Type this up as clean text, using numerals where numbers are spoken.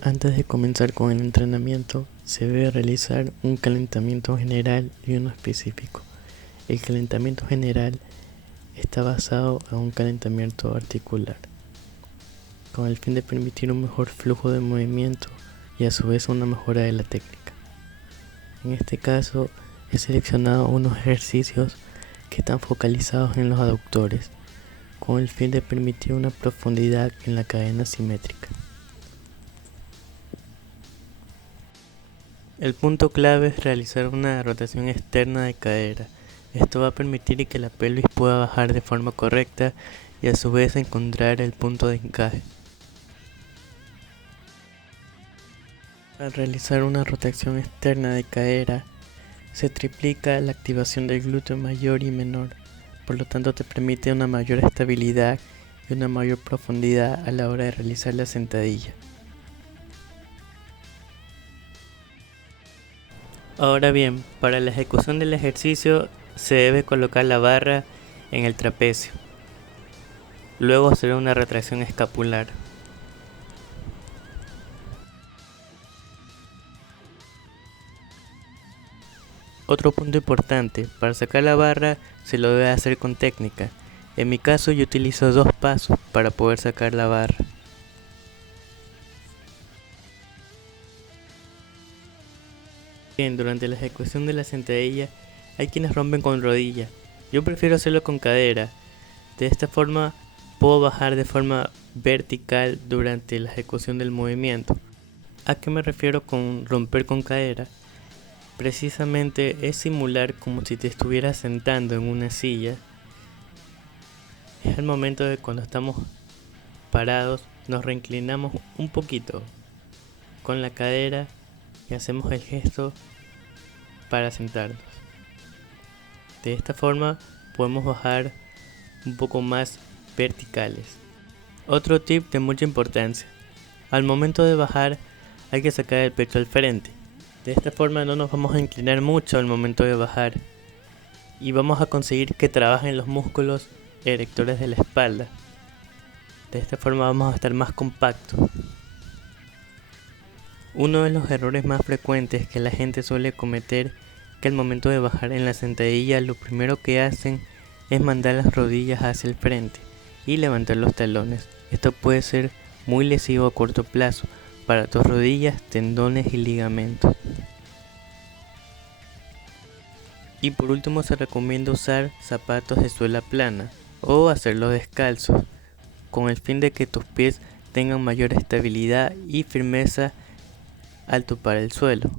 Antes de comenzar con el entrenamiento, se debe realizar un calentamiento general y uno específico. El calentamiento general está basado en un calentamiento articular, con el fin de permitir un mejor flujo de movimiento y a su vez una mejora de la técnica. En este caso, he seleccionado unos ejercicios que están focalizados en los aductores, con el fin de permitir una profundidad en la cadena simétrica. El punto clave es realizar una rotación externa de cadera. Esto va a permitir que la pelvis pueda bajar de forma correcta y a su vez encontrar el punto de encaje. Al realizar una rotación externa de cadera, se triplica la activación del glúteo mayor y menor, por lo tanto te permite una mayor estabilidad y una mayor profundidad a la hora de realizar la sentadilla. Ahora bien, para la ejecución del ejercicio se debe colocar la barra en el trapecio. Luego hacer una retracción escapular. Otro punto importante, para sacar la barra se lo debe hacer con técnica. En mi caso yo utilizo 2 pasos para poder sacar la barra. Bien, durante la ejecución de la sentadilla hay quienes rompen con rodilla. Yo prefiero hacerlo con cadera. De esta forma puedo bajar de forma vertical durante la ejecución del movimiento. ¿A qué me refiero con romper con cadera? Precisamente es simular como si te estuvieras sentando en una silla. Es el momento de cuando estamos parados nos reinclinamos un poquito con la cadera y hacemos el gesto para sentarnos. De esta forma podemos bajar un poco más verticales. Otro tip de mucha importancia: al momento de bajar hay que sacar el pecho al frente. De esta forma no nos vamos a inclinar mucho al momento de bajar y vamos a conseguir que trabajen los músculos erectores de la espalda. De esta forma vamos a estar más compactos. Uno de los errores más frecuentes que la gente suele cometer que al momento de bajar en la sentadilla lo primero que hacen es mandar las rodillas hacia el frente y levantar los talones. Esto puede ser muy lesivo a corto plazo para tus rodillas, tendones y ligamentos. Y por último se recomienda usar zapatos de suela plana o hacerlo descalzo, con el fin de que tus pies tengan mayor estabilidad y firmeza al topar el suelo.